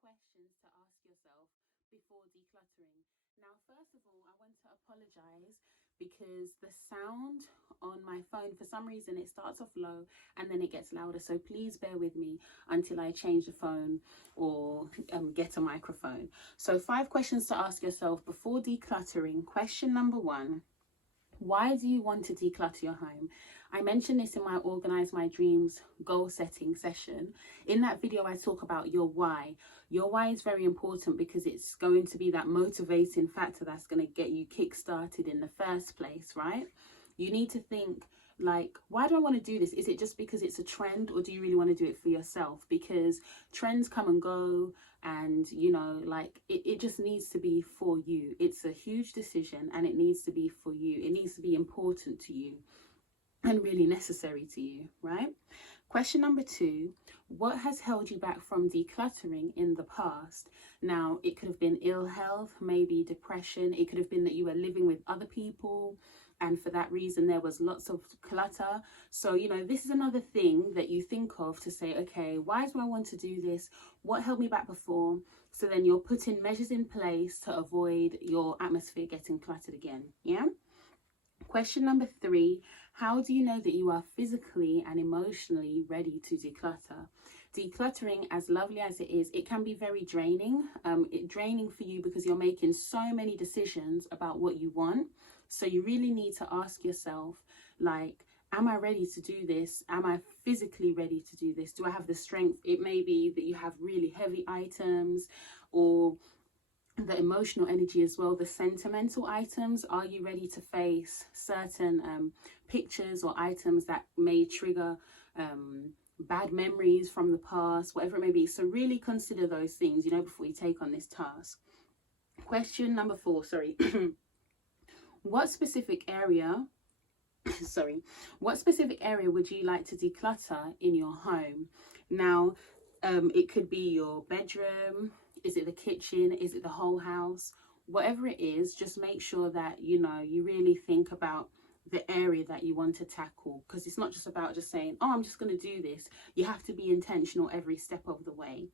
questions to ask yourself before decluttering. Now, first of all, I want to apologize because the sound on my phone, for some reason, it starts off low and then it gets louder. So please bear with me until I change the phone or get a microphone. So 5 questions to ask yourself before decluttering. Question number 1. Why do you want to declutter your home? I mentioned this in my Organize My Dreams goal setting session. In that video, I talk about your why. Your why is very important because it's going to be that motivating factor that's going to get you kick-started in the first place, right? You need to think, like, why do I want to do this? Is it just because it's a trend, or do you really want to do it for yourself? Because trends come and go, and you know, like, it just needs to be for you. It's a huge decision and it needs to be for you. It needs to be important to you and really necessary to you, right? Question number 2, what has held you back from decluttering in the past? Now, it could have been ill health, maybe depression. It could have been that you were living with other people, and for that reason there was lots of clutter. So, you know, this is another thing that you think of to say, okay, why do I want to do this? What held me back before? So then you're putting measures in place to avoid your atmosphere getting cluttered again, yeah? Question number 3, how do you know that you are physically and emotionally ready to declutter? Decluttering, as lovely as it is, it can be very draining. Draining for you because you're making so many decisions about what you want. So you really need to ask yourself, like, am I ready to do this? Am I physically ready to do this? Do I have the strength? It may be that you have really heavy items, or the emotional energy as well, the sentimental items. Are you ready to face certain pictures or items that may trigger bad memories from the past, whatever it may be? So really consider those things, you know, before you take on this task. Question number 4, sorry. What specific area would you like to declutter in your home? Now, it could be your bedroom. Is it the kitchen? Is it the whole house? Whatever it is, just make sure that, you know, you really think about the area that you want to tackle, because it's not just about just saying, oh, I'm just going to do this. You have to be intentional every step of the way.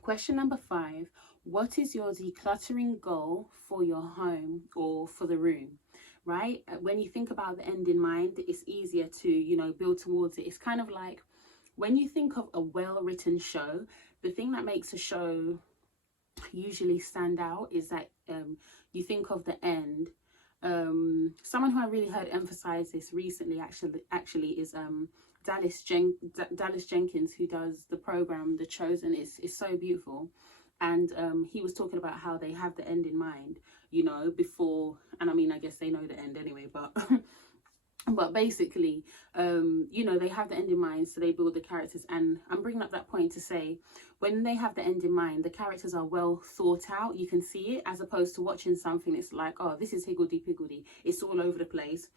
Question number 5, what is your decluttering goal for your home or for the room, right? When you think about the end in mind, it's easier to, you know, build towards it. It's kind of like when you think of a well-written show, the thing that makes a show usually stand out is that you think of the end. Someone who I really heard emphasize this recently actually is Dallas Jenkins, who does the program The Chosen. Is so beautiful, and he was talking about how they have the end in mind, you know, before, and I mean, I guess they know the end anyway, but but basically, you know, they have the end in mind, so they build the characters. And I'm bringing up that point to say, when they have the end in mind, the characters are well thought out. You can see it, as opposed to watching something that's like, oh, this is higgledy-piggledy. It's all over the place.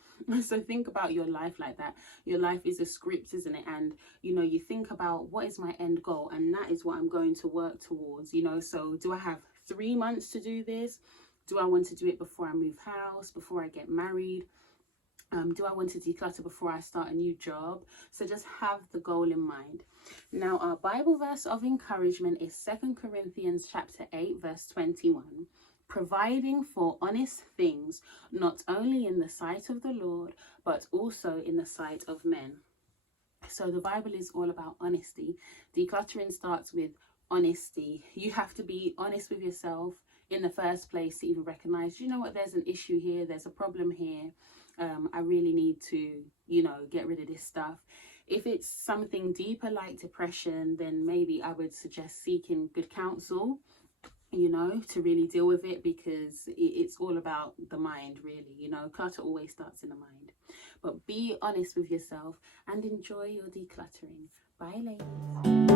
So think about your life like that. Your life is a script, isn't it? And, you know, you think about, what is my end goal? And that is what I'm going to work towards, you know. So do I have 3 months to do this? Do I want to do it before I move house, before I get married? Do I want to declutter before I start a new job? So just have the goal in mind. Now, our Bible verse of encouragement is 2 Corinthians chapter 8, verse 21. Providing for honest things, not only in the sight of the Lord, but also in the sight of men. So the Bible is all about honesty. Decluttering starts with honesty. You have to be honest with yourself in the first place to even recognize, you know what, there's an issue here, there's a problem here. I really need to, you know, get rid of this stuff. If it's something deeper like depression, then maybe I would suggest seeking good counsel, you know, to really deal with it, because it's all about the mind, really. You know, clutter always starts in the mind. But be honest with yourself and enjoy your decluttering. Bye, ladies.